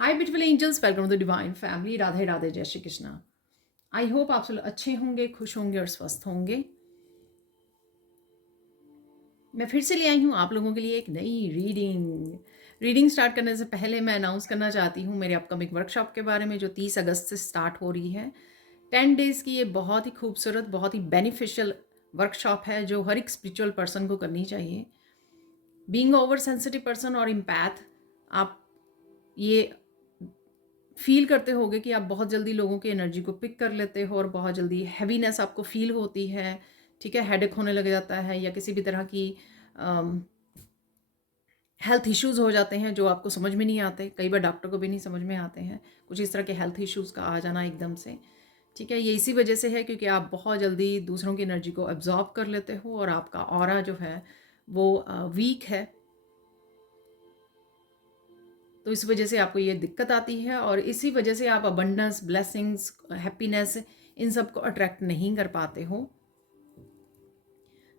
Hi beautiful angels, welcome to the divine family. Radhe Radhe, जय Shri Krishna. I hope आप सब अच्छे होंगे, खुश होंगे और स्वस्थ होंगे। मैं फिर से ले आई हूँ आप लोगों के लिए एक नई रीडिंग स्टार्ट करने से पहले मैं अनाउंस करना चाहती हूँ मेरे अपकमिंग वर्कशॉप के बारे में, जो 30 अगस्त से स्टार्ट हो रही है। 10 डेज़ की ये बहुत ही खूबसूरत, बहुत ही बेनिफिशियल वर्कशॉप है, जो हर एक स्पिरिचुअल पर्सन को करनी चाहिए। बीइंग ओवर सेंसिटिव पर्सन और इम्पैथ, आप ये फील करते होगे कि आप बहुत जल्दी लोगों की एनर्जी को पिक कर लेते हो और बहुत जल्दी हैवीनेस आपको फील होती है। ठीक है, हेडेक होने लग जाता है या किसी भी तरह की हेल्थ इश्यूज़ हो जाते हैं जो आपको समझ में नहीं आते। कई बार डॉक्टर को भी नहीं समझ में आते हैं, कुछ इस तरह के हेल्थ इश्यूज़ का आ जाना एकदम से। ठीक है, ये इसी वजह से है क्योंकि आप बहुत जल्दी दूसरों की एनर्जी को एब्जॉर्ब कर लेते हो और आपका ऑरा जो है वो वीक है। तो इस वजह से आपको ये दिक्कत आती है और इसी वजह से आप अबंडेंस, ब्लेसिंग्स, हैप्पीनेस, इन सब को अट्रैक्ट नहीं कर पाते हो।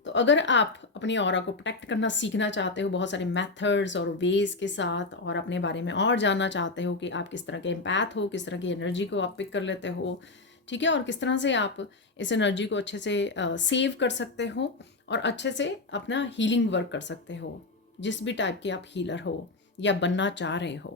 तो अगर आप अपनी ऑरा को प्रोटेक्ट करना सीखना चाहते हो बहुत सारे मेथड्स और वेज के साथ, और अपने बारे में और जानना चाहते हो कि आप किस तरह के एम्पैथ हो, किस तरह की एनर्जी को आप पिक कर लेते हो, ठीक है, और किस तरह से आप इस एनर्जी को अच्छे से सेव कर सकते हो और अच्छे से अपना हीलिंग वर्क कर सकते हो, जिस भी टाइप के आप हीलर हो या बनना चाह रहे हो,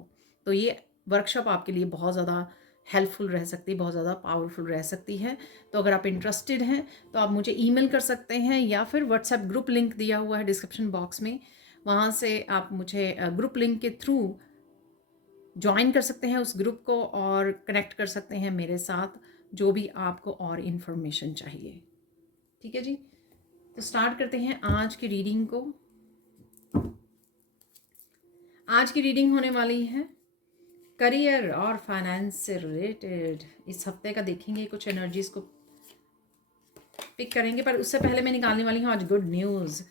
तो ये वर्कशॉप आपके लिए बहुत ज़्यादा हेल्पफुल रह सकती है, बहुत ज़्यादा पावरफुल रह सकती है। तो अगर आप इंटरेस्टेड हैं तो आप मुझे ईमेल कर सकते हैं या फिर व्हाट्सएप ग्रुप लिंक दिया हुआ है डिस्क्रिप्शन बॉक्स में, वहाँ से आप मुझे ग्रुप लिंक के थ्रू ज्वाइन कर सकते हैं उस ग्रुप को और कनेक्ट कर सकते हैं मेरे साथ, जो भी आपको और इन्फॉर्मेशन चाहिए। ठीक है जी, तो स्टार्ट करते हैं आज की रीडिंग को। आज की रीडिंग होने वाली है करियर और फाइनेंस से रिलेटेड। इस हफ्ते का देखेंगे, कुछ एनर्जीज को पिक करेंगे, पर उससे पहले मैं निकालने वाली हूँ आज गुड न्यूज़।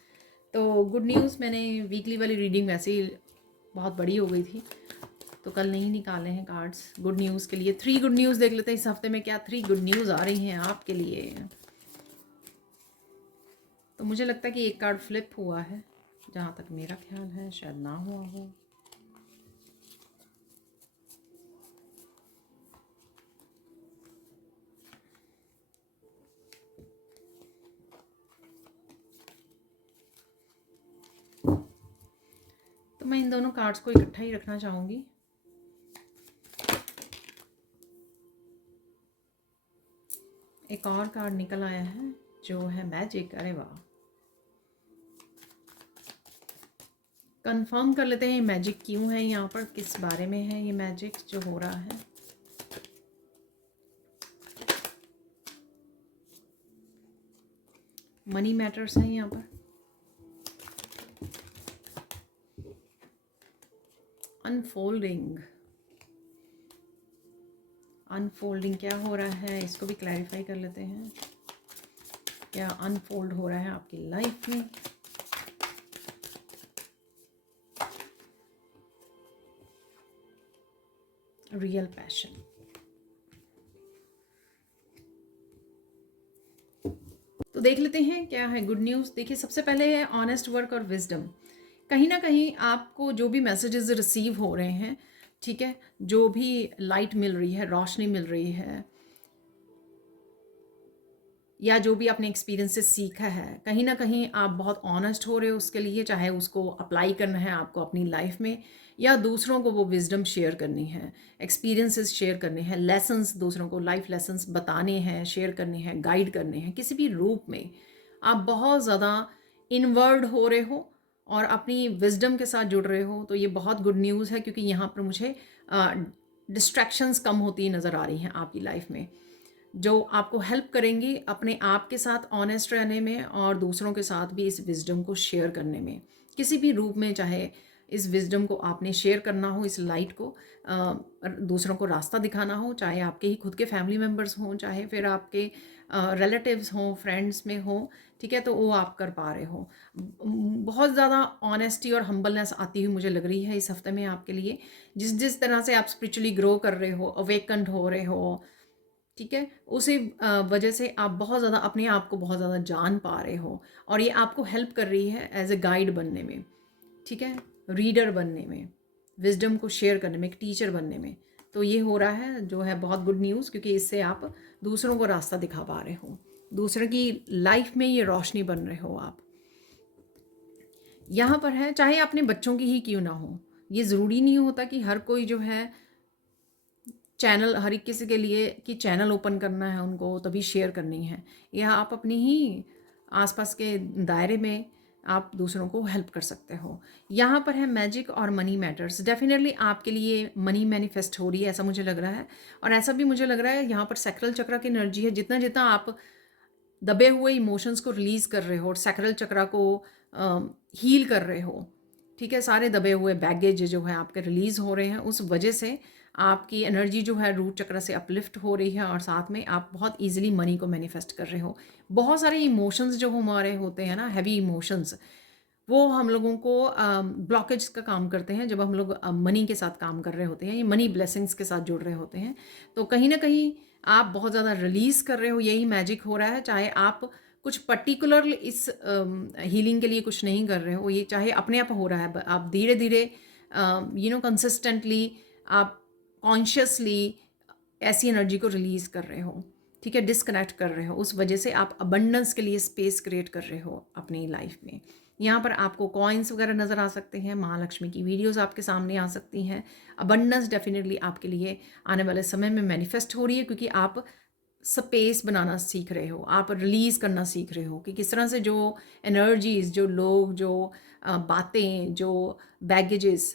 तो गुड न्यूज़, मैंने वीकली वाली रीडिंग वैसे ही बहुत बड़ी हो गई थी तो कल नहीं निकाले हैं कार्ड्स गुड न्यूज़ के लिए। 3 गुड न्यूज़ देख लेते हैं इस हफ्ते में क्या 3 गुड न्यूज़ आ रही हैं आपके लिए। तो मुझे लगता है कि एक कार्ड फ्लिप हुआ है, जहाँ तक मेरा ख्याल है, शायद ना हुआ हो। तो मैं इन दोनों कार्ड्स को इकट्ठा ही रखना चाहूँगी। एक और कार्ड निकल आया है जो है मैजिक। अरे वाह, कंफर्म कर लेते हैं ये मैजिक क्यों है यहाँ पर, किस बारे में है ये मैजिक जो हो रहा है। मनी मैटर्स हैं यहाँ पर। अनफोल्डिंग क्या हो रहा है, इसको भी क्लैरिफाई कर लेते हैं। क्या अनफोल्ड हो रहा है आपकी लाइफ में। Real passion. तो देख लेते हैं क्या है गुड न्यूज़। देखिए, सबसे पहले है ऑनेस्ट वर्क और विजडम। कहीं ना कहीं आपको जो भी मैसेजेस रिसीव हो रहे हैं, ठीक है, जो भी लाइट मिल रही है, रोशनी मिल रही है, या जो भी आपने एक्सपीरियंस से सीखा है, कहीं ना कहीं आप बहुत ऑनेस्ट हो रहे हो उसके लिए, चाहे उसको अप्लाई करना है आपको अपनी लाइफ में या दूसरों को वो विजडम शेयर करनी है, एक्सपीरियंसेस शेयर करने हैं, लेसन्स दूसरों को, लाइफ लेसन्स बताने हैं, शेयर करने हैं, गाइड करने हैं, किसी भी रूप में आप बहुत ज़्यादा इनवर्ड हो रहे हो और अपनी विजडम के साथ जुड़ रहे हो। तो ये बहुत गुड न्यूज़ है क्योंकि यहाँ पर मुझे डिस्ट्रैक्शंस कम होती नज़र आ रही हैं आपकी लाइफ में, जो आपको हेल्प करेंगी अपने आप के साथ ऑनेस्ट रहने में और दूसरों के साथ भी इस विजडम को शेयर करने में, किसी भी रूप में। चाहे इस विजडम को आपने शेयर करना हो, इस लाइट को दूसरों को रास्ता दिखाना हो, चाहे आपके ही खुद के फैमिली मेम्बर्स हों, चाहे फिर आपके रिलेटिव्स हों, फ्रेंड्स में हों, ठीक है, तो वो आप कर पा रहे हो। बहुत ज़्यादा ऑनेस्टी और हम्बलनेस आती हुई मुझे लग रही है इस हफ्ते में आपके लिए। जिस जिस तरह से आप स्पिरिचुअली ग्रो कर रहे हो, अवेकन्ड हो रहे हो, ठीक है, उसी वजह से आप बहुत ज़्यादा अपने आप को बहुत ज़्यादा जान पा रहे हो और ये आपको हेल्प कर रही है एज ए गाइड बनने में, ठीक है, रीडर बनने में, विजडम को शेयर करने में, एक टीचर बनने में। तो ये हो रहा है जो है बहुत गुड न्यूज़, क्योंकि इससे आप दूसरों को रास्ता दिखा पा रहे हो, दूसरों की लाइफ में ये रोशनी बन रहे हो आप। यहाँ पर है, चाहे अपने बच्चों की ही क्यों ना हो, ये ज़रूरी नहीं होता कि हर कोई जो है चैनल, हर एक किसी के लिए कि चैनल ओपन करना है उनको तभी शेयर करनी है। यह आप अपनी ही आसपास के दायरे में आप दूसरों को हेल्प कर सकते हो। यहाँ पर है मैजिक और मनी मैटर्स। डेफिनेटली आपके लिए मनी मैनिफेस्ट हो रही है, ऐसा मुझे लग रहा है। और ऐसा भी मुझे लग रहा है यहाँ पर सैक्रल चक्र की एनर्जी है। जितना जितना आप दबे हुए इमोशंस को रिलीज़ कर रहे हो और सैक्रल चक्र को हील कर रहे हो, ठीक है, सारे दबे हुए बैगेज जो है आपके रिलीज़ हो रहे हैं, उस वजह से आपकी एनर्जी जो है रूट चक्र से अपलिफ्ट हो रही है और साथ में आप बहुत इजीली मनी को मैनिफेस्ट कर रहे हो। बहुत सारे इमोशंस जो हमारे होते हैं ना, हैवी इमोशंस, वो हम लोगों को ब्लॉकेज का काम करते हैं जब हम लोग मनी के साथ काम कर रहे होते हैं, ये मनी ब्लेसिंग्स के साथ जुड़ रहे होते हैं। तो कहीं ना कहीं आप बहुत ज़्यादा रिलीज़ कर रहे हो, यही मैजिक हो रहा है। चाहे आप कुछ पर्टिकुलर इस हीलिंग के लिए कुछ नहीं कर रहे हो, ये चाहे अपने आप हो रहा है, आप धीरे धीरे कंसिस्टेंटली आप कॉन्शियसली ऐसी एनर्जी को रिलीज़ कर रहे हो, ठीक है, डिस्कनेक्ट कर रहे हो। उस वजह से आप अबंडेंस के लिए स्पेस क्रिएट कर रहे हो अपनी लाइफ में। यहाँ पर आपको कॉइन्स वगैरह नज़र आ सकते हैं, महालक्ष्मी की वीडियोस आपके सामने आ सकती हैं। अबंडेंस डेफिनेटली आपके लिए आने वाले समय में मैनिफेस्ट हो रही है, क्योंकि आप स्पेस बनाना सीख रहे हो, आप रिलीज़ करना सीख रहे हो कि किस तरह से जो एनर्जीज़, जो लोग, जो बातें, जो बैगेजेस,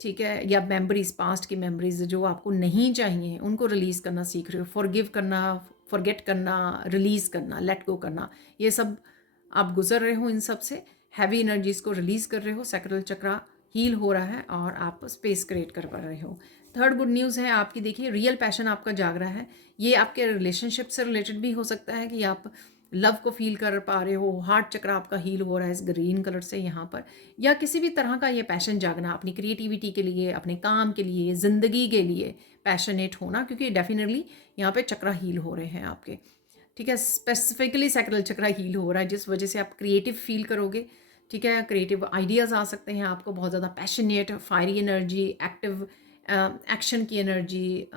ठीक है, या मेमोरीज, पास्ट की मेमोरीज जो आपको नहीं चाहिए, उनको रिलीज़ करना सीख रहे हो। फॉरगिव करना, फॉरगेट करना, रिलीज़ करना, लेट गो करना, ये सब आप गुजर रहे हो। इन सब से हैवी एनर्जीज़ को रिलीज़ कर रहे हो, सैक्रल चक्र हील हो रहा है और आप स्पेस क्रिएट कर पा रहे हो। थर्ड गुड न्यूज़ है आपकी, देखिए रियल पैशन आपका जाग रहा है। ये आपके रिलेशनशिप से रिलेटेड भी हो सकता है कि आप लव को फील कर पा रहे हो, हार्ट चक्र आपका हील हो रहा है इस ग्रीन कलर से यहाँ पर, या किसी भी तरह का ये पैशन जागना अपनी क्रिएटिविटी के लिए, अपने काम के लिए, ज़िंदगी के लिए पैशनेट होना, क्योंकि डेफिनेटली यहाँ पे चक्र हील हो रहे हैं आपके, ठीक है। स्पेसिफिकली सैक्रल चक्र हील हो रहा है, जिस वजह से आप क्रिएटिव फील करोगे, ठीक है, क्रिएटिव आइडियाज़ आ सकते हैं आपको, बहुत ज़्यादा passionate, fiery energy, active action की एनर्जी,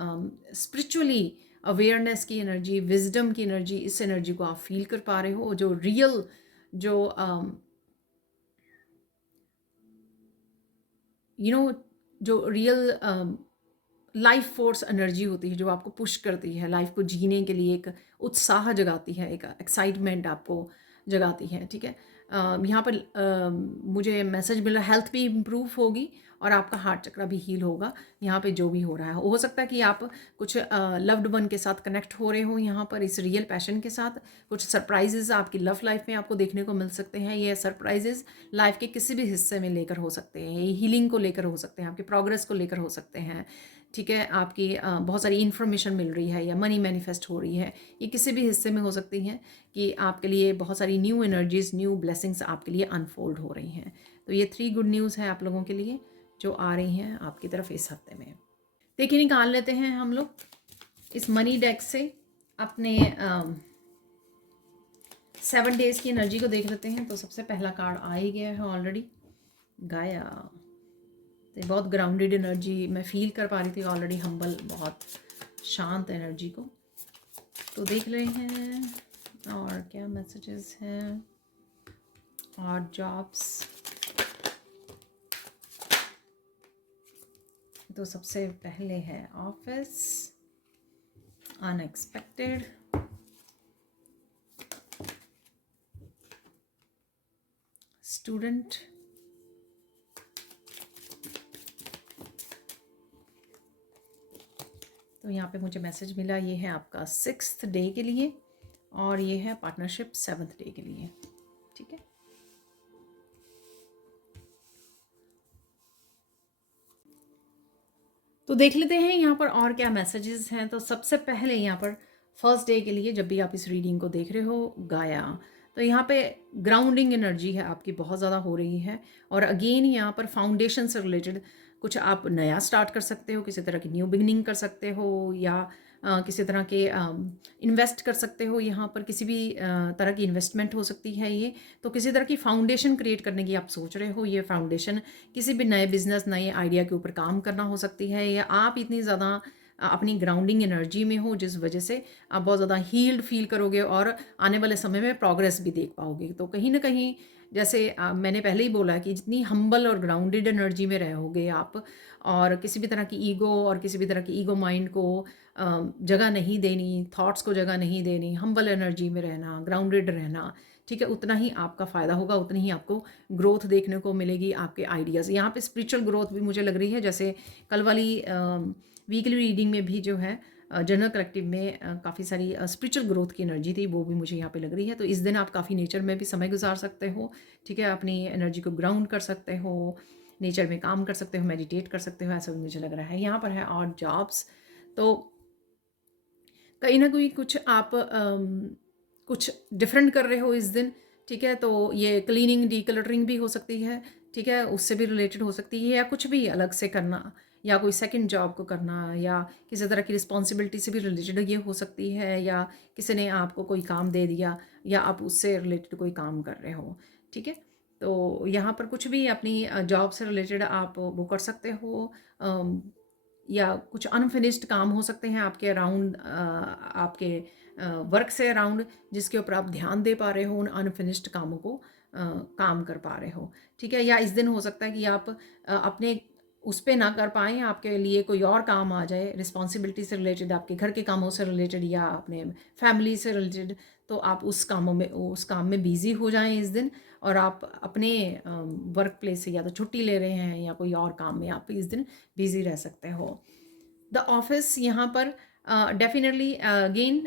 स्पिरिचुअली अवेयरनेस की एनर्जी, विजडम की एनर्जी, इस एनर्जी को आप फील कर पा रहे हो। जो रियल, जो जो रियल लाइफ फोर्स एनर्जी होती है, जो आपको पुश करती है लाइफ को जीने के लिए, एक उत्साह जगाती है, एक एक्साइटमेंट आपको जगाती है, ठीक है। यहाँ पर मुझे मैसेज मिला, हेल्थ भी इम्प्रूव होगी और आपका हार्ट चक्र भी हील होगा। यहाँ पे जो भी हो रहा है, हो सकता है कि आप कुछ लव्ड वन के साथ कनेक्ट हो रहे हो यहाँ पर इस रियल पैशन के साथ। कुछ सरप्राइजेज आपकी लव लाइफ में आपको देखने को मिल सकते हैं। ये सरप्राइजेज लाइफ के किसी भी हिस्से में लेकर हो सकते हैं, ये हीलिंग को लेकर हो सकते हैं, आपके प्रोग्रेस को लेकर हो सकते हैं, ठीक है। आपकी बहुत सारी इन्फॉर्मेशन मिल रही है या मनी मैनिफेस्ट हो रही है, ये किसी भी हिस्से में हो सकती हैं कि आपके लिए बहुत सारी न्यू एनर्जीज, न्यू ब्लेसिंग्स आपके लिए अनफोल्ड हो रही हैं। तो ये 3 गुड न्यूज़ है आप लोगों के लिए जो आ रही हैं आपकी तरफ इस हफ्ते में। देखिए, निकाल लेते हैं हम लोग इस मनी डेक से अपने 7 डेज की एनर्जी को देख लेते हैं। तो सबसे पहला कार्ड आ ही गया है ऑलरेडी, गाया। तो बहुत ग्राउंडेड एनर्जी मैं फील कर पा रही थी ऑलरेडी, हम्बल, बहुत शांत एनर्जी को। तो देख रहे हैं और क्या मैसेजेस हैं, और जॉब्स। तो सबसे पहले है ऑफिस, अनएक्सपेक्टेड, स्टूडेंट, तो यहाँ पे मुझे मैसेज मिला, ये है आपका 6th डे के लिए और ये है पार्टनरशिप 7th डे के लिए, ठीक है। तो देख लेते हैं यहाँ पर और क्या मैसेजेस हैं। तो सबसे पहले यहाँ पर फर्स्ट डे के लिए, जब भी आप इस रीडिंग को देख रहे हो, गाया, तो यहाँ पे ग्राउंडिंग एनर्जी है आपकी बहुत ज़्यादा हो रही है। और अगेन यहाँ पर फाउंडेशन से रिलेटेड कुछ आप नया स्टार्ट कर सकते हो, किसी तरह की न्यू बिगनिंग कर सकते हो, या किसी तरह के इन्वेस्ट कर सकते हो यहाँ पर, किसी भी तरह की इन्वेस्टमेंट हो सकती है ये। तो किसी तरह की फाउंडेशन क्रिएट करने की आप सोच रहे हो, ये फाउंडेशन किसी भी नए बिजनेस, नए आइडिया के ऊपर काम करना हो सकती है, या आप इतनी ज़्यादा अपनी ग्राउंडिंग एनर्जी में हो जिस वजह से आप बहुत ज़्यादा हील्ड फील करोगे और आने वाले समय में प्रोग्रेस भी देख पाओगे। तो कहीं ना कहीं जैसे मैंने पहले ही बोला कि जितनी हम्बल और ग्राउंडेड एनर्जी में रहोगे आप, और किसी भी तरह की ईगो और किसी भी तरह की ईगो माइंड को जगह नहीं देनी, थॉट्स को जगह नहीं देनी, हम्बल एनर्जी में रहना, ग्राउंडेड रहना, ठीक है, उतना ही आपका फ़ायदा होगा, उतनी ही आपको ग्रोथ देखने को मिलेगी, आपके आइडियाज़। यहाँ पे स्पिरिचुअल ग्रोथ भी मुझे लग रही है, जैसे कल वाली वीकली रीडिंग में भी जो है जनरल कलेक्टिव में काफ़ी सारी स्पिरिचुअल ग्रोथ की एनर्जी थी, वो भी मुझे यहाँ पे लग रही है। तो इस दिन आप काफ़ी नेचर में भी समय गुजार सकते हो, ठीक है, अपनी एनर्जी को ग्राउंड कर सकते हो, नेचर में काम कर सकते हो, मेडिटेट कर सकते हो, ऐसा भी मुझे लग रहा है। यहाँ पर है और जॉब्स, तो कहीं ना कहीं कुछ आप कुछ डिफरेंट कर रहे हो इस दिन, ठीक है, तो ये क्लीनिंग, डीक्लटरिंग भी हो सकती है, ठीक है, उससे भी रिलेटेड हो सकती है, या कुछ भी अलग से करना, या कोई सेकंड जॉब को करना, या किसी तरह की रिस्पॉन्सिबिलिटी से भी रिलेटेड ये हो सकती है, या किसी ने आपको कोई काम दे दिया या आप उससे रिलेटेड कोई काम कर रहे हो, ठीक है। तो यहाँ पर कुछ भी अपनी जॉब से रिलेटेड आप वो कर सकते हो, या कुछ अनफिनिश्ड काम हो सकते हैं आपके अराउंड, आपके वर्क से अराउंड, जिसके ऊपर आप ध्यान दे पा रहे हो, उन अनफिनिश्ड कामों को काम कर पा रहे हो, ठीक है। या इस दिन हो सकता है कि आप अपने उस पे ना कर पाएँ, आपके लिए कोई और काम आ जाए रिस्पॉन्सिबिलिटी से रिलेटेड, आपके घर के कामों से रिलेटेड या अपने फैमिली से रिलेटेड, तो आप उस काम में बिज़ी हो जाएँ इस दिन, और आप अपने वर्क प्लेस से या तो छुट्टी ले रहे हैं या कोई और काम में आप इस दिन बिज़ी रह सकते हो। द ऑफिस यहाँ पर डेफिनेटली अगेन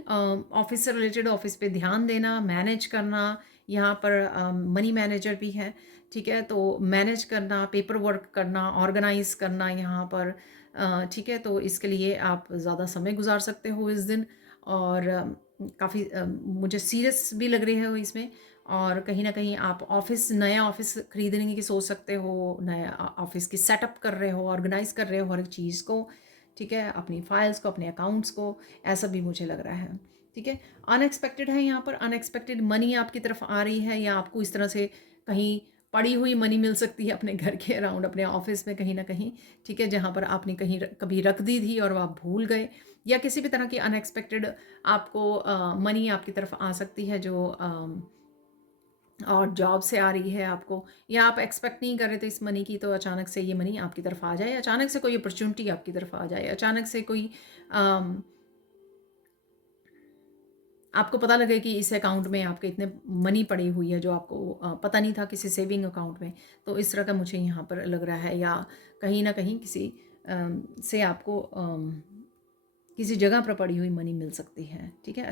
ऑफिस से रिलेटेड, ऑफिस पे ध्यान देना, मैनेज करना, यहाँ पर मनी मैनेजर भी है, ठीक है, तो मैनेज करना, पेपर वर्क करना, ऑर्गेनाइज करना यहाँ पर, ठीक है, तो इसके लिए आप ज़्यादा समय गुजार सकते हो इस दिन, और काफ़ी मुझे सीरियस भी लग रही है वो इसमें, और कहीं ना कहीं आप नया ऑफिस खरीदने की सोच सकते हो, नया ऑफिस की सेटअप कर रहे हो, ऑर्गेनाइज कर रहे हो हर एक चीज़ को, ठीक है, अपनी फाइल्स को, अपने अकाउंट्स को, ऐसा भी मुझे लग रहा है, ठीक है। अनएक्सपेक्टेड है यहाँ पर, अनएक्सपेक्टेड मनी आपकी तरफ आ रही है, या आपको इस तरह से कहीं पड़ी हुई मनी मिल सकती है अपने घर के अराउंड, अपने ऑफिस में कहीं ना कहीं, ठीक है, जहाँ पर आपने कहीं कभी रख दी थी और वो आप भूल गए, या किसी भी तरह की अनएक्सपेक्टेड आपको मनी आपकी तरफ आ सकती है, जो और जॉब से आ रही है आपको, या आप एक्सपेक्ट नहीं कर रहे थे इस मनी की, तो अचानक से ये मनी आपकी तरफ आ जाए, अचानक से कोई अपॉर्चुनिटी आपकी तरफ आ जाए, अचानक से कोई आपको पता लगे कि इस अकाउंट में आपके इतने मनी पड़ी हुई है जो आपको पता नहीं था, किसी सेविंग अकाउंट में। तो इस तरह का मुझे यहाँ पर लग रहा है, या कहीं ना कहीं किसी से आपको किसी जगह पर पड़ी हुई मनी मिल सकती है, ठीक है,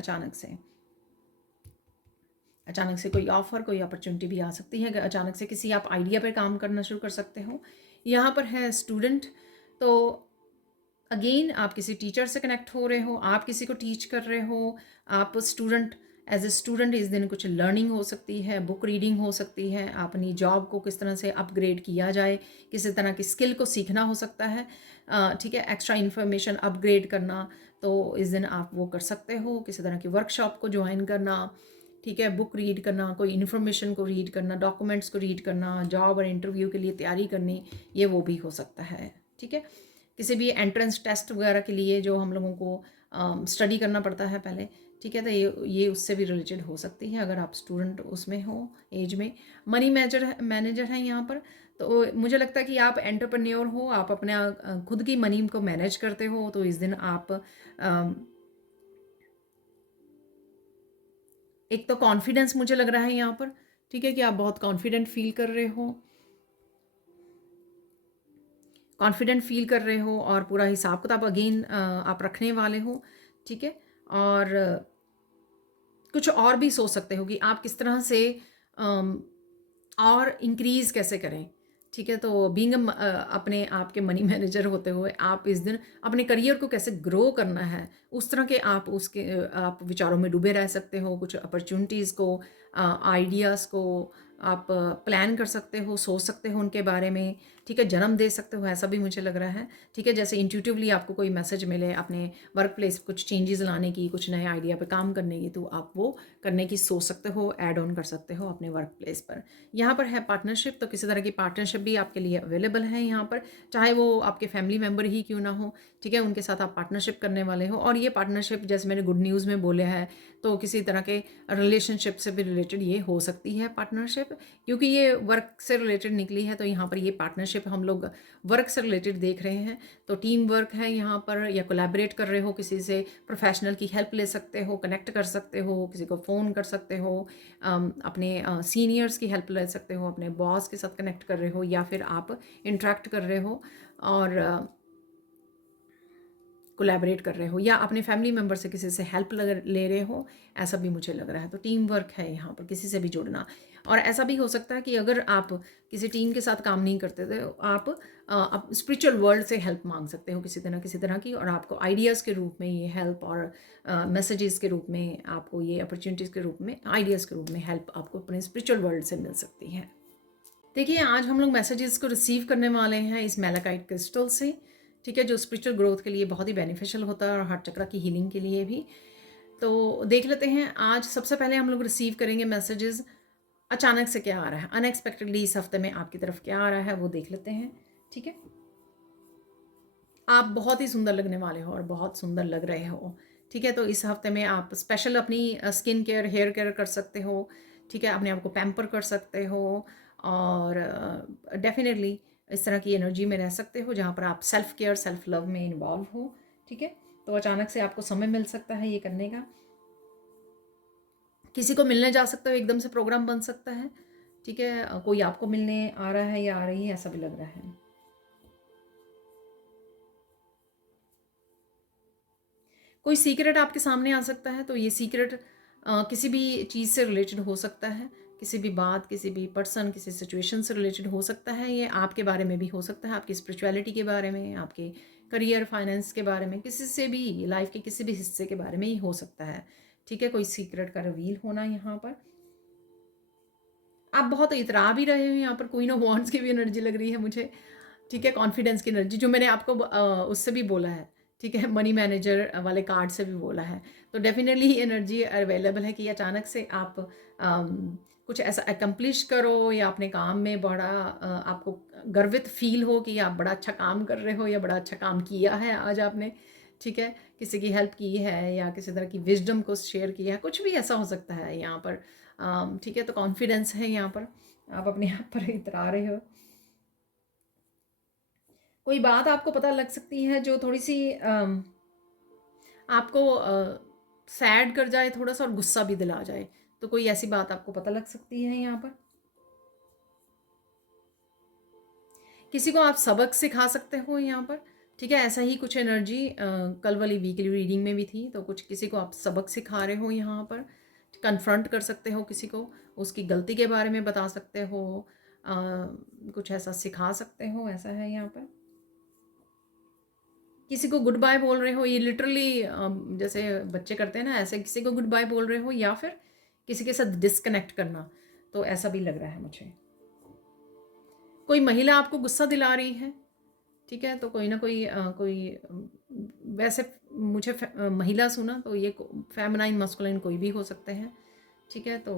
अचानक से कोई ऑफ़र, कोई अपॉर्चुनिटी भी आ सकती है, अचानक से किसी आप आइडिया पर काम करना शुरू कर सकते हो। यहाँ पर है स्टूडेंट, तो अगेन आप किसी टीचर से कनेक्ट हो रहे हो, आप किसी को टीच कर रहे हो, आप स्टूडेंट, एज ए स्टूडेंट इस दिन कुछ लर्निंग हो सकती है, बुक रीडिंग हो सकती है, अपनी जॉब को किस तरह से अपग्रेड किया जाए, किसी तरह की स्किल को सीखना हो सकता है, ठीक है, एक्स्ट्रा इन्फॉर्मेशन अपग्रेड करना, तो इस दिन आप वो कर सकते हो, किसी तरह की वर्कशॉप को ज्वाइन करना, ठीक है, बुक रीड करना, कोई इन्फॉर्मेशन को रीड करना, डॉक्यूमेंट्स को रीड करना, जॉब और इंटरव्यू के लिए तैयारी करनी, ये वो भी हो सकता है, ठीक है। किसी भी एंट्रेंस टेस्ट वगैरह के लिए जो हम लोगों को स्टडी करना पड़ता है पहले, ठीक है, तो ये उससे भी रिलेटेड हो सकती है, अगर आप स्टूडेंट उसमें हो एज में। मनी मैनेजर है यहाँ पर, तो मुझे लगता है कि आप एंटरप्रेन्योर हो, आप अपने खुद की मनी को मैनेज करते हो, तो इस दिन आप एक तो कॉन्फिडेंस मुझे लग रहा है यहाँ पर, ठीक है, कि आप बहुत कॉन्फिडेंट फील कर रहे हो, और पूरा हिसाब किताब अगेन आप रखने वाले हो, ठीक है। और कुछ और भी सोच सकते हो कि आप किस तरह से और इंक्रीज़ कैसे करें, ठीक है। तो बीइंग अपने आप के मनी मैनेजर होते हुए आप इस दिन अपने करियर को कैसे ग्रो करना है, उस तरह के आप विचारों में डूबे रह सकते हो, कुछ अपॉर्चुनिटीज़ को, आइडियाज़ को आप प्लान कर सकते हो, सोच सकते हो उनके बारे में, ठीक है, जन्म दे सकते हो, ऐसा भी मुझे लग रहा है, ठीक है। जैसे इंट्यूटिवली आपको कोई मैसेज मिले अपने वर्क प्लेस कुछ चेंजेस लाने की, कुछ नए आइडिया पे काम करने की, तो आप वो करने की सोच सकते हो, ऐड ऑन कर सकते हो अपने वर्क प्लेस पर। यहाँ पर है पार्टनरशिप, तो किसी तरह की पार्टनरशिप भी आपके लिए अवेलेबल है यहाँ पर, चाहे वो आपके फैमिली मेम्बर ही क्यों ना हो, ठीक है, उनके साथ आप पार्टनरशिप करने वाले हो। और ये पार्टनरशिप जैसे मैंने गुड न्यूज़ में बोले है, तो किसी तरह के रिलेशनशिप से भी रिलेटेड ये हो सकती है पार्टनरशिप, क्योंकि ये वर्क से रिलेटेड निकली है, तो यहाँ पर ये पार्टनरशिप हम लोग वर्क से रिलेटेड देख रहे हैं। तो टीम वर्क है यहाँ पर, या कोलैबोरेट कर रहे हो किसी से, प्रोफेशनल की हेल्प ले सकते हो, कनेक्ट कर सकते हो, किसी को फ़ोन कर सकते हो, अपने सीनियर्स की हेल्प ले सकते हो, अपने बॉस के साथ कनेक्ट कर रहे हो, या फिर आप इंटरेक्ट कर रहे हो और कोलैबोरेट कर रहे हो, या अपने फैमिली मेम्बर से किसी से हेल्प ले रहे हो, ऐसा भी मुझे लग रहा है। तो टीम वर्क है यहाँ पर, किसी से भी जुड़ना। और ऐसा भी हो सकता है कि अगर आप किसी टीम के साथ काम नहीं करते तो आप स्पिरिचुअल वर्ल्ड से हेल्प मांग सकते हो किसी तरह की, और आपको आइडियाज़ के रूप में ये हेल्प, और मैसेजेस के रूप में आपको ये अपॉर्चुनिटीज़ के रूप में, आइडियाज़ के रूप में हेल्प आपको अपने स्पिरिचुअल वर्ल्ड से मिल सकती है। देखिए, आज हम लोग मैसेजेस को रिसीव करने वाले हैं इस मैलाकाइट क्रिस्टल से, ठीक है, जो स्पिरिचुअल ग्रोथ के लिए बहुत ही बेनिफिशियल होता है, और हार्ट चक्र की हीलिंग के लिए भी। तो देख लेते हैं आज सबसे पहले हम लोग रिसीव करेंगे मैसेजेस, अचानक से क्या आ रहा है, अनएक्सपेक्टेडली इस हफ्ते में आपकी तरफ क्या आ रहा है वो देख लेते हैं, ठीक है। आप बहुत ही सुंदर लगने वाले हो और बहुत सुंदर लग रहे हो, ठीक है। तो इस हफ्ते में आप स्पेशल अपनी स्किन केयर, हेयर केयर कर सकते हो, ठीक है, अपने आप को पैम्पर कर सकते हो, और डेफिनेटली इस तरह की एनर्जी में रह सकते हो जहाँ पर आप सेल्फ केयर, सेल्फ लव में इन्वॉल्व हो, ठीक है। तो अचानक से आपको समय मिल सकता है ये करने का, किसी को मिलने जा सकते हो, एकदम से प्रोग्राम बन सकता है, ठीक है, कोई आपको मिलने आ रहा है या आ रही है, ऐसा भी लग रहा है। कोई सीक्रेट आपके सामने आ सकता है, तो ये सीक्रेट किसी भी चीज़ से रिलेटेड हो सकता है, किसी भी बात, किसी भी पर्सन, किसी सिचुएशन से रिलेटेड हो सकता है, ये आपके बारे में भी हो सकता है, आपकी स्पिरिचुअलिटी के बारे में, आपके करियर, फाइनेंस के बारे में, किसी से भी, लाइफ के किसी भी हिस्से के बारे में ही हो सकता है, ठीक है। कोई सीक्रेट का रिवील होना यहाँ पर। आप बहुत इतरा भी रहे हो यहाँ पर, क्वीन ऑफ वॉन्ड्स की भी एनर्जी लग रही है मुझे, ठीक है, कॉन्फिडेंस की एनर्जी, जो मैंने आपको उससे भी बोला है, ठीक है, मनी मैनेजर वाले कार्ड से भी बोला है। तो डेफिनेटली एनर्जी अवेलेबल है कि अचानक से आप कुछ ऐसा एकम्प्लिश करो, या अपने काम में बड़ा आपको गर्वित फील हो कि आप बड़ा अच्छा काम कर रहे हो, या बड़ा अच्छा काम किया है आज आपने, ठीक है, किसी की हेल्प की है, या किसी तरह की विजडम को शेयर किया है, कुछ भी ऐसा हो सकता है यहाँ पर, ठीक है। तो कॉन्फिडेंस है यहाँ पर, आप अपने आप पर इतरा रहे हो। कोई बात आपको पता लग सकती है जो थोड़ी सी आपको सैड कर जाए थोड़ा सा, और गुस्सा भी दिला जाए, तो कोई ऐसी बात आपको पता लग सकती है यहाँ पर। किसी को आप सबक सिखा सकते हो यहाँ पर, ठीक है, ऐसा ही कुछ एनर्जी कल वाली वीकली रीडिंग में भी थी। तो कुछ किसी को आप सबक सिखा रहे हो यहाँ पर, कन्फ्रंट कर सकते हो किसी को, उसकी गलती के बारे में बता सकते हो, कुछ ऐसा सिखा सकते हो, ऐसा है यहाँ पर। किसी को गुड बाय बोल रहे हो, ये लिटरली जैसे बच्चे करते हैं ना, ऐसे किसी को गुड बाय बोल रहे हो, या फिर किसी के साथ डिस्कनेक्ट करना, तो ऐसा भी लग रहा है मुझे। कोई महिला आपको गुस्सा दिला रही है, ठीक है, तो कोई ना कोई वैसे मुझे महिला सुना, तो ये फेमिनाइन मस्कुलाइन कोई भी हो सकते हैं, ठीक है। तो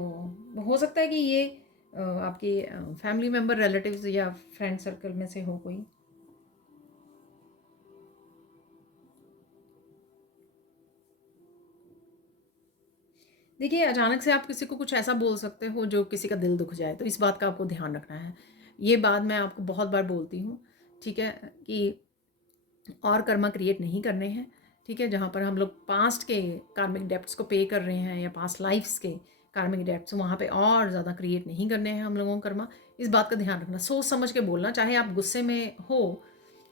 हो सकता है कि ये आपकी फैमिली मेम्बर, रिलेटिव्स या फ्रेंड सर्कल में से हो कोई। देखिए, अचानक से आप किसी को कुछ ऐसा बोल सकते हो जो किसी का दिल दुख जाए, तो इस बात का आपको ध्यान रखना है। ये बात मैं आपको बहुत बार बोलती हूँ, ठीक है, कि और कर्मा क्रिएट नहीं करने हैं, ठीक है, जहाँ पर हम लोग पास्ट के कार्मिक डेब्ट्स को पे कर रहे हैं, या पास्ट लाइफ्स के कार्मिक डेब्ट्स, वहाँ पे और ज़्यादा क्रिएट नहीं करने हैं हम लोगों को कर्मा। इस बात का ध्यान रखना, सोच समझ के बोलना, चाहे आप गुस्से में हो,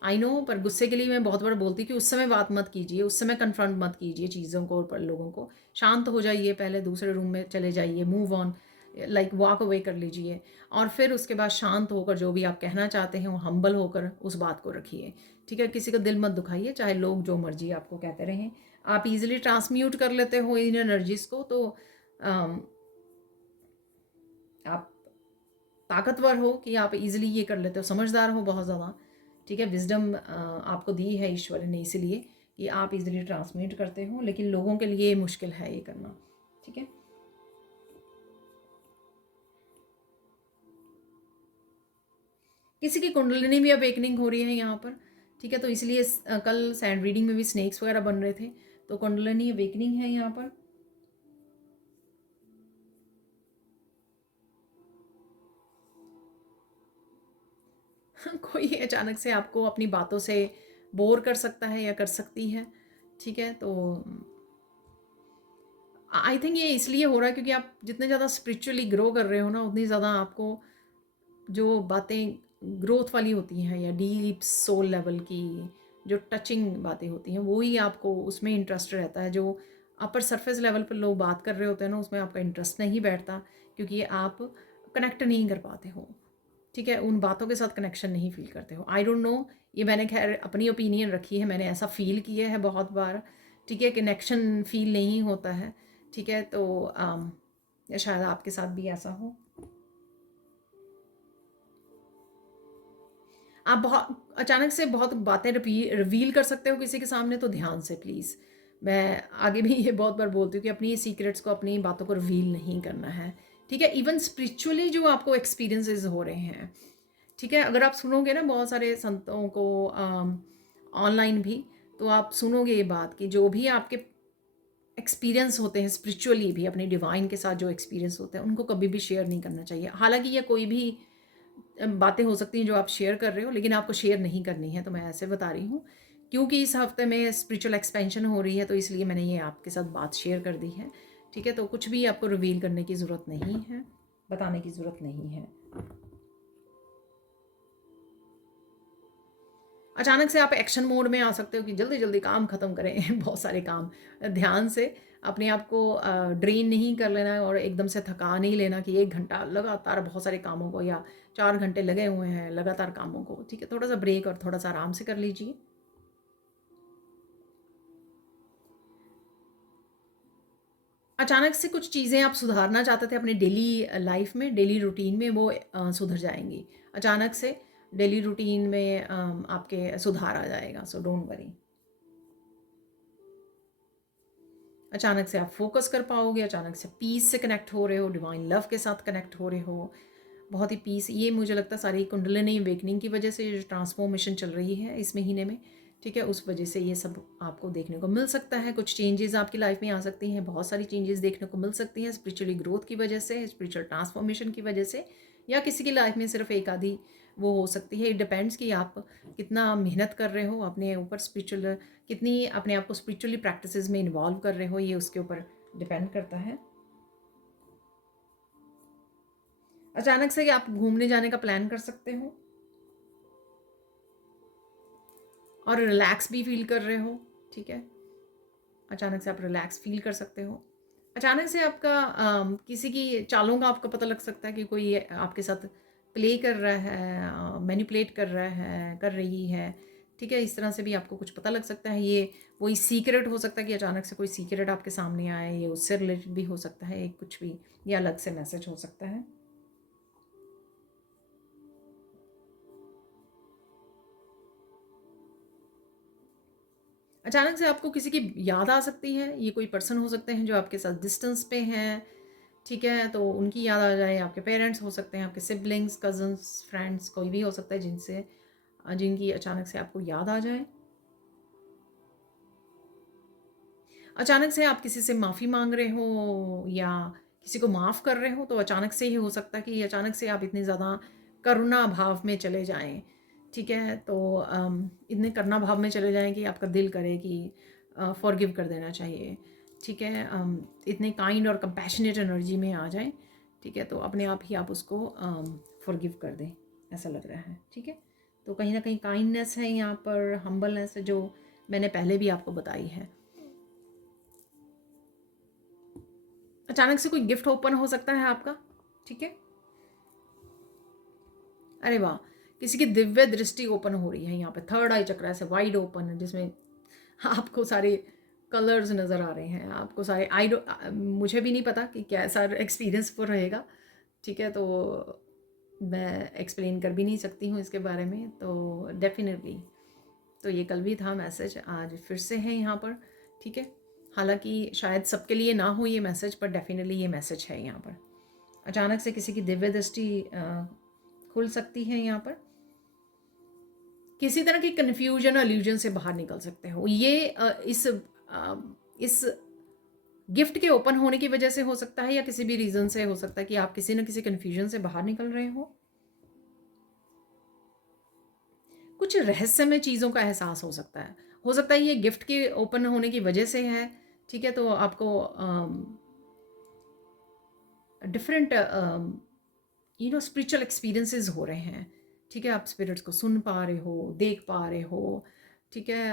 आई नो, पर गुस्से के लिए मैं बहुत बार बोलती हूँ कि उस समय बात मत कीजिए, उस समय कन्फ्रंट मत कीजिए चीज़ों को और लोगों को। शांत हो जाइए, पहले दूसरे रूम में चले जाइए, move on, like walk away कर लीजिए, और फिर उसके बाद शांत होकर जो भी आप कहना चाहते हैं वो हम्बल होकर उस बात को रखिए, ठीक है। किसी का दिल मत दुखाइए, चाहे लोग जो मर्जी आपको कहते रहें। आप इजीली ट्रांसम्यूट कर लेते हो इन एनर्जीज को, तो आप ताकतवर हो कि आप इजीली ये कर लेते हो, समझदार हो बहुत ज़्यादा, ठीक है। विजडम आपको दी है ईश्वर ने इसलिए कि आप इजीली ट्रांसमिट करते हो, लेकिन लोगों के लिए मुश्किल है ये करना, ठीक है। किसी की कुंडलिनी भी अवेकनिंग हो रही है यहाँ पर, ठीक है। तो इसलिए कल सैंड रीडिंग में भी स्नेक्स वगैरह बन रहे थे, तो कुंडलिनी अवेकनिंग है यहाँ पर। कोई अचानक से आपको अपनी बातों से बोर कर सकता है या कर सकती है, ठीक है। तो आई थिंक ये इसलिए हो रहा है क्योंकि आप जितने ज़्यादा स्पिरिचुअली ग्रो कर रहे हो ना, उतनी ज़्यादा आपको जो बातें ग्रोथ वाली होती हैं या डीप सोल लेवल की जो टचिंग बातें होती हैं, वो ही आपको उसमें इंटरेस्ट रहता है। जो अपर सरफेस लेवल पर लोग बात कर रहे होते हैं ना, उसमें आपका इंटरेस्ट नहीं बैठता, क्योंकि आप कनेक्ट नहीं कर पाते हो, ठीक है। उन बातों के साथ कनेक्शन नहीं फील करते हो। आई डोंट नो, ये मैंने खैर अपनी ओपिनियन रखी है, मैंने ऐसा फील किया है बहुत बार, ठीक है। कनेक्शन फील नहीं होता है, ठीक है। तो या शायद आपके साथ भी ऐसा हो। आप बहुत अचानक से बहुत बातें रिवील कर सकते हो किसी के सामने, तो ध्यान से प्लीज़। मैं आगे भी ये बहुत बार बोलती हूँ कि अपनी सीक्रेट्स को, अपनी बातों को रिवील नहीं करना है, ठीक है। इवन स्पिरिचुअली जो आपको एक्सपीरियंसेस हो रहे हैं, ठीक है, अगर आप सुनोगे ना बहुत सारे संतों को ऑनलाइन भी, तो आप सुनोगे ये बात कि जो भी आपके एक्सपीरियंस होते हैं स्पिरिचुअली भी, अपने डिवाइन के साथ जो एक्सपीरियंस होते हैं, उनको कभी भी शेयर नहीं करना चाहिए। हालांकि ये कोई भी बातें हो सकती हैं जो आप शेयर कर रहे हो, लेकिन आपको शेयर नहीं करनी है, तो मैं ऐसे बता रही हूँ। क्योंकि इस हफ्ते में स्पिरिचुअल एक्सपेंशन हो रही है, तो इसलिए मैंने ये आपके साथ बात शेयर कर दी है, ठीक है। तो कुछ भी आपको रिवील करने की ज़रूरत नहीं है, बताने की ज़रूरत नहीं है। अचानक से आप एक्शन मोड में आ सकते हो कि जल्दी जल्दी काम ख़त्म करें बहुत सारे काम। ध्यान से अपने आप को ड्रेन नहीं कर लेना है और एकदम से थका नहीं लेना कि 1 घंटा लगातार बहुत सारे कामों को, या 4 घंटे लगे हुए हैं लगातार कामों को, ठीक है। थोड़ा सा ब्रेक और थोड़ा सा आराम से कर लीजिए। अचानक से कुछ चीज़ें आप सुधारना चाहते थे अपने डेली लाइफ में, डेली रूटीन में, वो सुधर जाएंगी। अचानक से डेली रूटीन में आपके सुधार आ जाएगा, सो डोंट वरी। अचानक से आप फोकस कर पाओगे, अचानक से पीस से कनेक्ट हो रहे हो, डिवाइन लव के साथ कनेक्ट हो रहे हो, बहुत ही पीस। ये मुझे लगता है सारी कुंडलिनी अवेकनिंग की वजह से, जो ट्रांसफॉर्मेशन चल रही है इस महीने में, ठीक है, उस वजह से ये सब आपको देखने को मिल सकता है। कुछ चेंजेस आपकी लाइफ में आ सकती हैं, बहुत सारी चेंजेस देखने को मिल सकती हैं स्पिरिचुअली ग्रोथ की वजह से, स्पिरिचुअल ट्रांसफॉर्मेशन की वजह से, या किसी की लाइफ में सिर्फ एक आधी वो हो सकती है। इट डिपेंड्स कि आप कितना मेहनत कर रहे हो अपने ऊपर, स्पिरिचुअल कितनी अपने आप को स्पिरिचुअली प्रैक्टिसेस में इन्वॉल्व कर रहे हो, ये उसके ऊपर डिपेंड करता है। अचानक से आप घूमने जाने का प्लान कर सकते हो और रिलैक्स भी फील कर रहे हो, ठीक है। अचानक से आप रिलैक्स फील कर सकते हो। अचानक से आपका किसी की चालों का आपको पता लग सकता है कि कोई आपके साथ प्ले कर रहा है, मैनिपुलेट कर रहा है, कर रही है, ठीक है। इस तरह से भी आपको कुछ पता लग सकता है। ये कोई सीक्रेट हो सकता है कि अचानक से कोई सीक्रेट आपके सामने आए, ये उससे रिलेटेड भी हो सकता है, ये कुछ भी, ये अलग से मैसेज हो सकता है। अचानक से आपको किसी की याद आ सकती है, ये कोई पर्सन हो सकते हैं जो आपके साथ डिस्टेंस पे हैं, ठीक है। तो उनकी याद आ जाए, आपके पेरेंट्स हो सकते हैं, आपके सिबलिंग्स, कजन्स, फ्रेंड्स, कोई भी हो सकता है जिनसे जिनकी अचानक से आपको याद आ जाए। अचानक से आप किसी से माफ़ी मांग रहे हो या किसी को माफ़ कर रहे हो, तो अचानक से ही हो सकता है कि अचानक से आप इतने ज़्यादा करुणा भाव में चले जाएं, ठीक है। तो इतने करुणा भाव में चले जाएं कि आपका दिल करे कि फॉरगिव कर देना चाहिए, ठीक है। इतने काइंड और कंपैशनेट एनर्जी में आ जाएं, ठीक है। तो अपने आप ही आप उसको फॉरगिव कर दें, ऐसा लग रहा है, ठीक है। तो कहीं ना कहीं काइंडनेस है यहाँ पर, हम्बलनेस है, जो मैंने पहले भी आपको बताई है। अचानक से कोई गिफ्ट ओपन हो सकता है आपका, ठीक है। अरे वाह, किसी की दिव्य दृष्टि ओपन हो रही है यहाँ पे, थर्ड आई चक्र ऐसे वाइड ओपन है, जिसमें आपको सारे कलर्स नज़र आ रहे हैं, आपको सारे आई मुझे भी नहीं पता कि कैसा एक्सपीरियंस वो रहेगा, ठीक है। तो मैं एक्सप्लेन कर भी नहीं सकती हूँ इसके बारे में। तो डेफ़िनेटली तो ये कल भी था मैसेज, आज फिर से है यहाँ पर, ठीक है। हालाँकि शायद सबके लिए ना हो ये मैसेज, पर डेफ़िनेटली ये मैसेज है यहाँ पर। अचानक से किसी की दिव्य दृष्टि खुल सकती है यहाँ पर। किसी तरह की कन्फ्यूजन और इल्यूजन से बाहर निकल सकते हो। ये इस गिफ्ट के ओपन होने की वजह से हो सकता है, या किसी भी रीज़न से हो सकता है कि आप किसी न किसी कन्फ्यूजन से बाहर निकल रहे हो। कुछ रहस्यमय चीज़ों का एहसास हो सकता है। हो सकता है ये गिफ्ट के ओपन होने की वजह से है, ठीक है। तो आपको डिफरेंट स्पिरिचुअल एक्सपीरियंसेस हो रहे हैं, ठीक है। आप स्पिरिट्स को सुन पा रहे हो, देख पा रहे हो, ठीक है।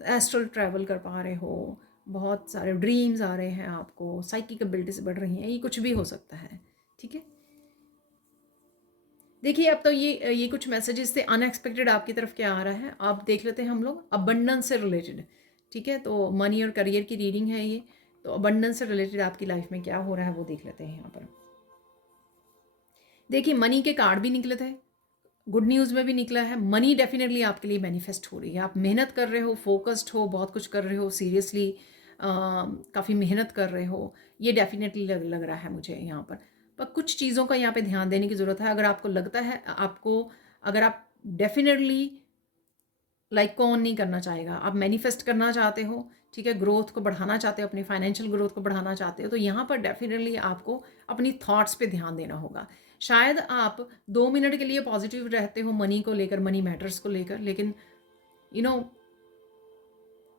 एस्ट्रल ट्रैवल कर पा रहे हो, बहुत सारे ड्रीम्स आ रहे हैं आपको, साइकिक एबिलिटीज बढ़ रही हैं, ये कुछ भी हो सकता है, ठीक है। देखिए अब तो ये कुछ मैसेजेस थे अनएक्सपेक्टेड, आपकी तरफ क्या आ रहा है आप देख लेते हैं हम लोग। अबंडेंस से रिलेटेड, ठीक है। तो मनी और करियर की रीडिंग है ये। तो अबंडेंस से रिलेटेड आपकी लाइफ में क्या हो रहा है वो देख लेते हैं यहाँ पर। देखिए मनी के कार्ड भी निकले थे, गुड न्यूज़ में भी निकला है। मनी डेफिनेटली आपके लिए मैनिफेस्ट हो रही है। आप मेहनत कर रहे हो, फोकस्ड हो, बहुत कुछ कर रहे हो, सीरियसली काफ़ी मेहनत कर रहे हो, ये डेफिनेटली लग रहा है मुझे यहाँ पर कुछ चीज़ों का यहाँ पे ध्यान देने की ज़रूरत है। अगर आपको लगता है अगर आप डेफिनेटली लाइक कौन नहीं करना चाहेगा, आप मैनिफेस्ट करना चाहते हो, ठीक है, ग्रोथ को बढ़ाना चाहते हो, अपनी फाइनेंशियल ग्रोथ को बढ़ाना चाहते हो, तो यहाँ पर डेफिनेटली आपको अपनी थॉट्स पे ध्यान देना होगा। शायद आप 2 मिनट के लिए पॉजिटिव रहते हो मनी को लेकर, मनी मैटर्स को लेकर, लेकिन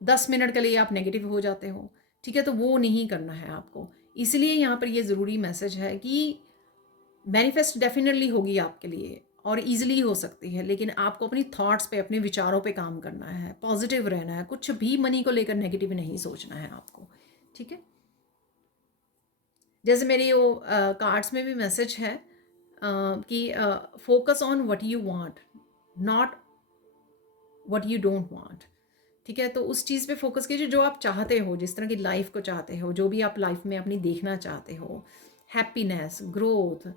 10 मिनट के लिए आप नेगेटिव हो जाते हो, ठीक है। तो वो नहीं करना है आपको। इसलिए यहाँ पर ये ज़रूरी मैसेज है कि मैनिफेस्ट डेफिनेटली होगी आपके लिए और ईजिली हो सकती है, लेकिन आपको अपनी थॉट्स पे, अपने विचारों पे काम करना है, पॉजिटिव रहना है, कुछ भी मनी को लेकर नेगेटिव नहीं सोचना है आपको, ठीक है। जैसे मेरी वो कार्ड्स में भी मैसेज है कि focus on what you want, not what you don't want, ठीक है। तो उस चीज़ पे फोकस कीजिए जो आप चाहते हो, जिस तरह की लाइफ को चाहते हो, जो भी आप लाइफ में अपनी देखना चाहते हो, हैप्पीनेस, ग्रोथ,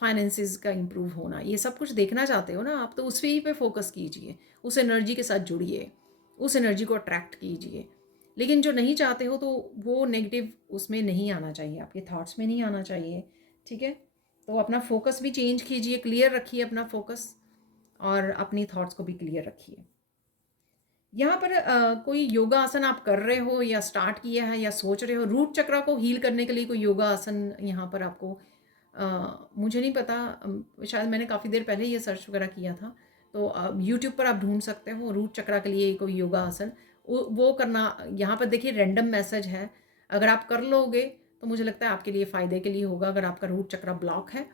फाइनेंसिस का इम्प्रूव होना, ये सब कुछ देखना चाहते हो ना आप, तो उसी पे फोकस कीजिए, उस एनर्जी के साथ जुड़िए, उस एनर्जी को अट्रैक्ट कीजिए। लेकिन जो नहीं चाहते हो तो वो नेगेटिव उसमें नहीं आना चाहिए, आपके थॉट्स में नहीं आना चाहिए, ठीक है। तो अपना फोकस भी चेंज कीजिए, क्लियर रखिए अपना फोकस, और अपनी थॉट्स को भी क्लियर रखिए। यहाँ पर कोई योगा आसन आप कर रहे हो या स्टार्ट किया है या सोच रहे हो, रूट चक्रा को हील करने के लिए कोई योगा आसन यहाँ पर आपको मुझे नहीं पता, शायद मैंने काफ़ी देर पहले ये सर्च वगैरह किया था। तो यूट्यूब पर आप ढूंढ सकते हो रूट चक्रा के लिए कोई योगा आसन, वो करना। यहाँ पर देखिए रैंडम मैसेज है, अगर आप कर लोगे तो मुझे लगता है आपके लिए फ़ायदे के लिए होगा। अगर आपका रूट चक्रा ब्लॉक है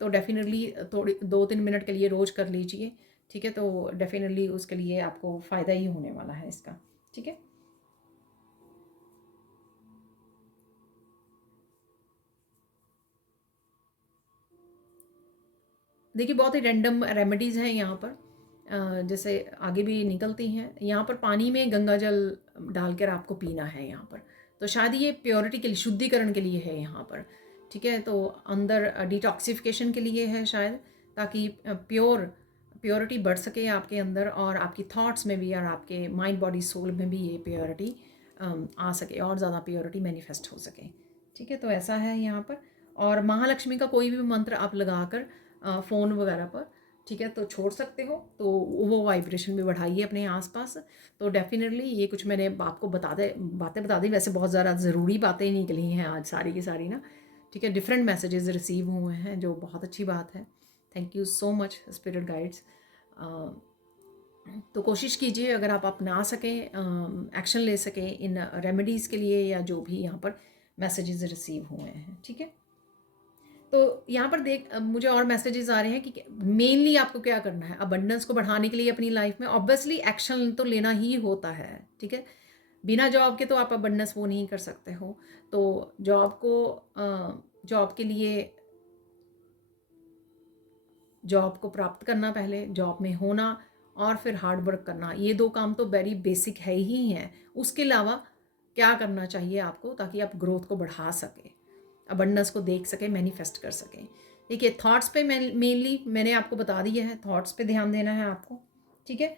तो डेफिनेटली थोड़ी 2-3 मिनट के लिए रोज़ कर लीजिए, ठीक है। तो डेफिनेटली उसके लिए आपको फ़ायदा ही होने वाला है इसका, ठीक है। देखिए बहुत ही रैंडम रेमेडीज़ हैं यहाँ पर, जैसे आगे भी निकलती हैं। यहाँ पर पानी में गंगा जल डालकर आपको पीना है यहाँ पर। तो शायद ये प्योरिटी के लिए, शुद्धिकरण के लिए है यहाँ पर, ठीक है। तो अंदर डिटॉक्सिफिकेशन के लिए है शायद, ताकि प्योरिटी बढ़ सके आपके अंदर, और आपकी थॉट्स में भी और आपके माइंड बॉडी सोल में भी ये प्योरिटी आ सके, और ज़्यादा प्योरिटी मैनिफेस्ट हो सके, ठीक है। तो ऐसा है यहाँ पर। और महालक्ष्मी का कोई भी मंत्र आप लगाकर फ़ोन वगैरह पर, ठीक है, तो छोड़ सकते हो, तो वो वाइब्रेशन भी बढ़ाइए अपने आसपास। तो डेफिनेटली ये कुछ मैंने आपको बातें बता दी, वैसे बहुत ज़्यादा ज़रूरी बातें निकली हैं आज सारी की सारी ना, ठीक है। डिफरेंट मैसेजेस रिसीव हुए हैं जो बहुत अच्छी बात है। Thank you so much spirit guides. तो कोशिश कीजिए अगर आप अपना सकें, एक्शन ले सकें इन रेमेडीज़ के लिए, या जो भी यहाँ पर मैसेजेस रिसीव हुए हैं, ठीक है। तो यहाँ पर मुझे और मैसेजेस आ रहे हैं कि मेनली आपको क्या करना है अबंडेंस को बढ़ाने के लिए अपनी लाइफ में। ऑब्वियसली एक्शन तो लेना ही होता है, ठीक है। बिना जॉब के तो आप अबंडेंस वो नहीं कर सकते हो। तो जॉब के लिए, जॉब को प्राप्त करना पहले, जॉब में होना, और फिर हार्ड वर्क करना, ये 2 काम तो वेरी बेसिक है ही हैं। उसके अलावा क्या करना चाहिए आपको ताकि आप ग्रोथ को बढ़ा सकें। अबंडेंस को देख सकें, मैनिफेस्ट कर सकें। देखिए थॉट्स पे मेनली मैंने आपको बता दिया है, थॉट्स पे ध्यान देना है आपको, ठीक है।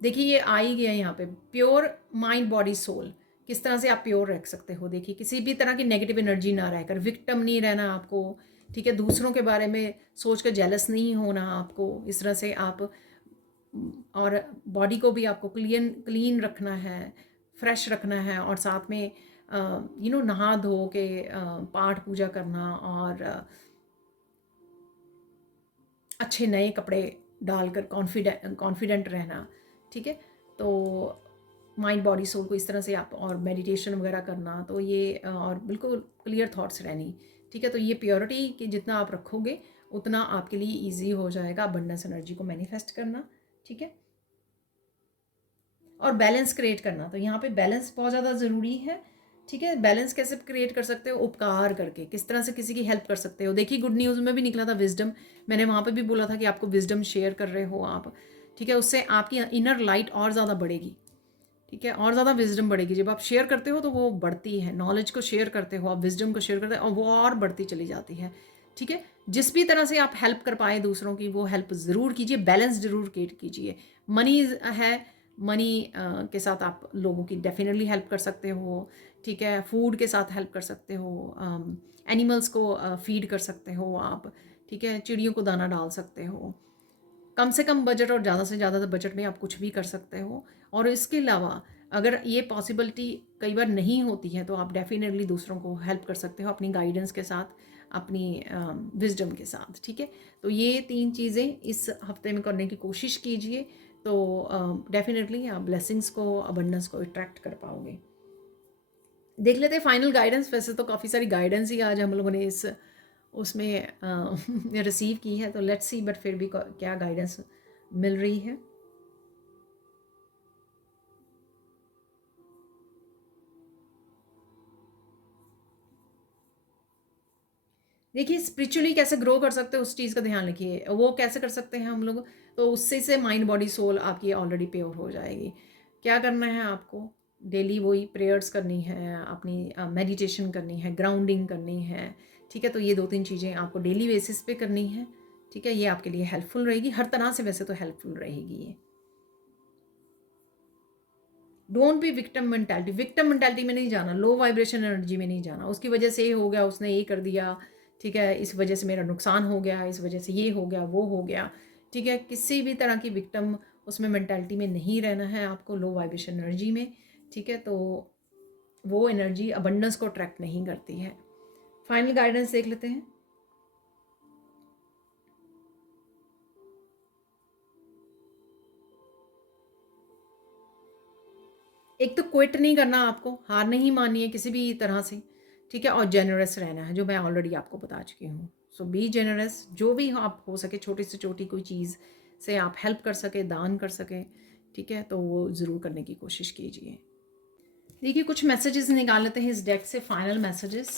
देखिए ये आ ही गया यहाँ पे, प्योर माइंड बॉडी सोल, किस तरह से आप प्योर रख सकते हो। देखिए किसी भी तरह की नेगेटिव एनर्जी ना रहकर, विक्टिम नहीं रहना आपको, ठीक है। दूसरों के बारे में सोच कर जेलस नहीं होना आपको, इस तरह से आप, और बॉडी को भी आपको क्लीन रखना है, फ्रेश रखना है, और साथ में नहा धो के पाठ पूजा करना, और अच्छे नए कपड़े डालकर कॉन्फिडेंट रहना, ठीक है। तो माइंड बॉडी सोल को इस तरह से आप, और मेडिटेशन वगैरह करना, तो ये और बिल्कुल क्लियर थॉट्स रहनी, ठीक है। तो ये प्योरिटी कि जितना आप रखोगे उतना आपके लिए ईजी हो जाएगा अबंडेंस एनर्जी को मैनिफेस्ट करना, ठीक है। और बैलेंस क्रिएट करना, तो यहाँ पे बैलेंस बहुत ज़्यादा ज़रूरी है, ठीक है। बैलेंस कैसे क्रिएट कर सकते हो? उपकार करके, किस तरह से किसी की हेल्प कर सकते हो। देखिए गुड न्यूज़ में भी निकला था विजडम, मैंने वहाँ पे भी बोला था कि आपको विजडम शेयर कर रहे हो आप, ठीक है। उससे आपकी इनर लाइट और ज़्यादा बढ़ेगी, ठीक है, और ज़्यादा विजडम बढ़ेगी। जब आप शेयर करते हो तो वो बढ़ती है, नॉलेज को शेयर करते हो आप, विजडम को शेयर करते हो, और वो और बढ़ती चली जाती है, ठीक है। जिस भी तरह से आप हेल्प कर पाए दूसरों की, वो हेल्प ज़रूर कीजिए, बैलेंस ज़रूर कीजिए। मनी है, मनी के साथ आप लोगों की डेफिनेटली हेल्प कर सकते हो, ठीक है। फूड के साथ हेल्प कर सकते हो, एनिमल्स को फीड कर सकते हो आप, ठीक है। चिड़ियों को दाना डाल सकते हो। कम से कम बजट और ज़्यादा से ज़्यादा बजट में आप कुछ भी कर सकते हो। और इसके अलावा अगर ये पॉसिबिलिटी कई बार नहीं होती है तो आप डेफिनेटली दूसरों को हेल्प कर सकते हो अपनी गाइडेंस के साथ, अपनी विजडम के साथ, ठीक है। तो ये 3 चीज़ें इस हफ्ते में करने की कोशिश कीजिए, तो डेफिनेटली आप ब्लेसिंग्स को, अबंडेंस को अट्रैक्ट कर पाओगे। देख लेते हैं फाइनल गाइडेंस। वैसे तो काफ़ी सारी गाइडेंस ही आज हम लोगों ने इस उसमें रिसीव की है, तो लेट्स सी, बट फिर भी क्या गाइडेंस मिल रही है। देखिए स्पिरिचुअली कैसे ग्रो कर सकते हो उस चीज़ का ध्यान रखिए, वो कैसे कर सकते हैं हम लोग, तो उससे से माइंड बॉडी सोल आपकी ऑलरेडी प्योर हो जाएगी। क्या करना है आपको? डेली वही प्रेयर्स करनी है, अपनी मेडिटेशन करनी है, ग्राउंडिंग करनी है, ठीक है। तो ये 2-3 चीज़ें आपको डेली बेसिस पे करनी है, ठीक है। ये आपके लिए हेल्पफुल रहेगी हर तरह से, वैसे तो हेल्पफुल रहेगी ये। Don't be victim mentality, victim mentality में नहीं जाना, लो वाइब्रेशन एनर्जी में नहीं जाना, उसकी वजह से ये हो गया, उसने ये कर दिया, ठीक है, इस वजह से मेरा नुकसान हो गया, इस वजह से ये हो गया, वो हो गया, ठीक है। किसी भी तरह की विक्टिम उसमें मेंटालिटी में नहीं रहना है आपको, लो वाइब्रेशन एनर्जी में, ठीक है। तो वो एनर्जी अबंडेंस को अट्रैक्ट नहीं करती है। फाइनल गाइडेंस देख लेते हैं। एक तो क्विट नहीं करना आपको, हार नहीं माननी है किसी भी तरह से, ठीक है। और जेनरस रहना है, जो मैं ऑलरेडी आपको बता चुकी हूँ। सो बी जेनरस, जो भी आप हो सके, छोटी से छोटी कोई चीज़ से आप हेल्प कर सके, दान कर सके, ठीक है, तो वो ज़रूर करने की कोशिश कीजिए। देखिए कुछ मैसेजेस निकाल लेते हैं इस डेक से, फाइनल मैसेजेस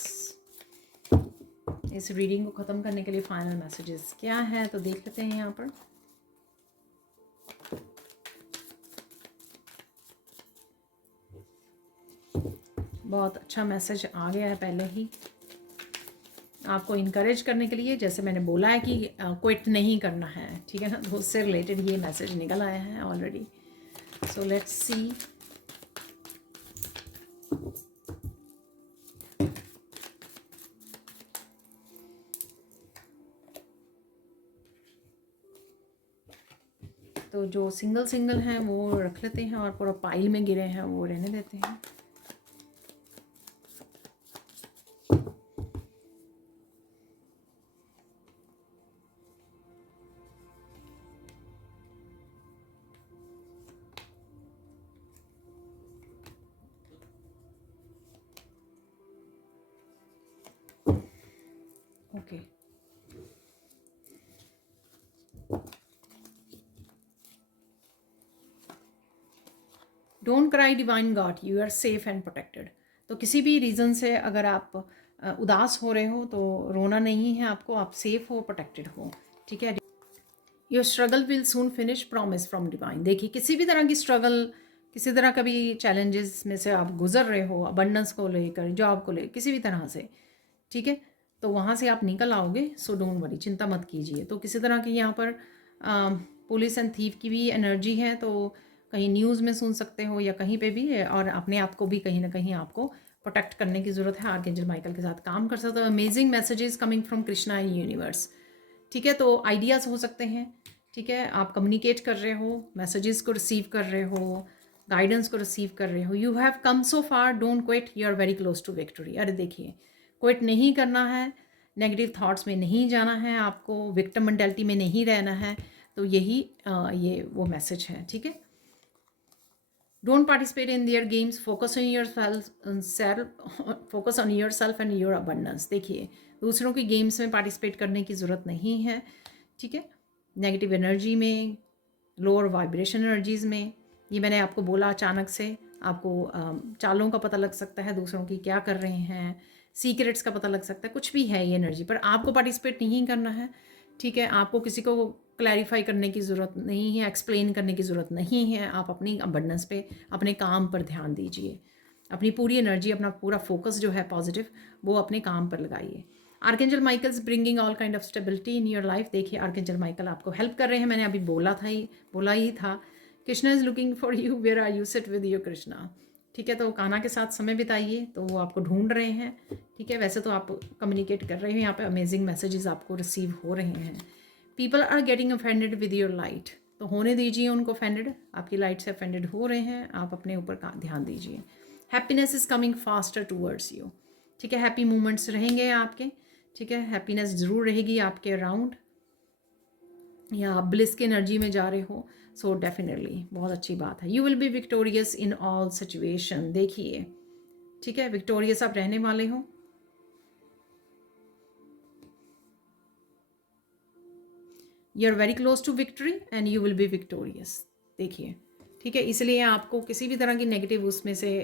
इस रीडिंग को ख़त्म करने के लिए। फाइनल मैसेजेस क्या है तो देख लेते हैं यहाँ पर। बहुत अच्छा मैसेज आ गया है पहले ही आपको इनकरेज करने के लिए, जैसे मैंने बोला है कि क्विट नहीं करना है, ठीक है ना। तो उससे रिलेटेड ये मैसेज निकल आया है ऑलरेडी। So let's see. तो जो सिंगल सिंगल हैं वो रख लेते हैं, और पूरा पाइल में गिरे हैं वो रहने देते हैं। Okay don't cry divine God, you are safe and protected. तो किसी भी रीज़न से अगर आप उदास हो रहे हो तो रोना नहीं है आपको, आप सेफ हो, प्रोटेक्टेड हो, ठीक है। Your struggle will soon finish, promise from divine. देखिए किसी भी तरह की स्ट्रगल, किसी तरह का भी चैलेंजेस में से आप गुजर रहे हो, अबंडेंस को लेकर, जॉब को लेकर, किसी भी तरह से, ठीक है, तो वहाँ से आप निकल आओगे, सो डोंट वरी, चिंता मत कीजिए। तो किसी तरह की यहाँ पर पुलिस एंड थीफ की भी एनर्जी है, तो कहीं न्यूज़ में सुन सकते हो या कहीं पे भी, और अपने आप को भी कहीं ना कहीं आपको प्रोटेक्ट करने की ज़रूरत है। आर्कएंजल माइकल के साथ काम कर सकते हो। Amazing messages coming from Krishna and universe. ठीक है, तो आइडियाज़ हो सकते हैं। ठीक है, आप कम्युनिकेट कर रहे हो, मैसेजेस को रिसीव कर रहे हो, गाइडेंस को रिसीव कर रहे हो। You have come so far, don't quit, you are very close to victory. अरे देखिए, क्विट नहीं करना है, नेगेटिव थॉट्स में नहीं जाना है, आपको विक्टिम मेंटालिटी में नहीं रहना है। तो यही ये वो मैसेज है। ठीक है, don't participate in their games, focus on your self, focus on your self and your abundance. देखिए, दूसरों की गेम्स में पार्टिसिपेट करने की ज़रूरत नहीं है। ठीक है, नेगेटिव एनर्जी में, लोअर वाइब्रेशन एनर्जीज़ में, ये मैंने आपको बोला, अचानक से आपको चालों का पता लग सकता है, दूसरों की क्या कर रहे हैं, सीक्रेट्स का पता लग सकता है, कुछ भी है ये एनर्जी, पर आपको पार्टिसिपेट नहीं करना है। ठीक है, आपको किसी को क्लैरिफाई करने की ज़रूरत नहीं है, एक्सप्लेन करने की ज़रूरत नहीं है। आप अपनी अबंडेंस पे, अपने काम पर ध्यान दीजिए। अपनी पूरी एनर्जी, अपना पूरा फोकस जो है पॉजिटिव, वो अपने काम पर लगाइए। Archangel Michael's bringing all kind of stability in your life. देखिए, आर्कएंजल माइकल आपको हेल्प कर रहे हैं, मैंने अभी बोला ही था। Krishna is looking for you, where are you, sit with your Krishna. ठीक है, तो कान्हा के साथ समय बिताइए, तो वो आपको ढूंढ रहे हैं। ठीक है, वैसे तो आप कम्युनिकेट कर रहे हो, यहाँ पे अमेजिंग मैसेजेस आपको रिसीव हो रहे हैं। People are getting offended with your light, तो होने दीजिए उनको अफेंडेड, आपकी लाइट से अफेंडेड हो रहे हैं, आप अपने ऊपर ध्यान दीजिए। Happiness is coming faster towards you. ठीक है, हैप्पी मोमेंट्स रहेंगे आपके। ठीक है, हैप्पीनेस ज़रूर रहेगी आपके अराउंड, या आप ब्लिस की एनर्जी में जा रहे हो, सो डेफिनेटली बहुत अच्छी बात है। You will be victorious in all situation. देखिए, ठीक है, विक्टोरियस आप रहने वाले हो। You are very close to victory and you will be victorious. देखिए, ठीक है, इसलिए आपको किसी भी तरह की नेगेटिव उसमें से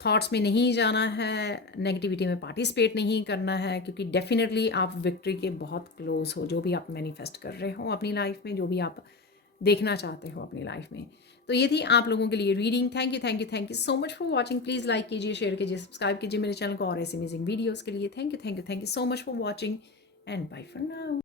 थॉट्स में नहीं जाना है, नेगेटिविटी में पार्टिसिपेट नहीं करना है, क्योंकि डेफिनेटली आप विक्ट्री के बहुत क्लोज हो, जो भी आप मैनिफेस्ट कर रहे हो अपनी लाइफ में, जो भी आप देखना चाहते हो अपनी लाइफ में। तो ये थी आप लोगों के लिए reading. Thank you so much for watching. Please like कीजिए, शेयर कीजिए, सब्सक्राइब कीजिए मेरे चैनल को और ऐसे अमेजिंग वीडियोज़ के लिए। Thank you so much for watching and bye for now.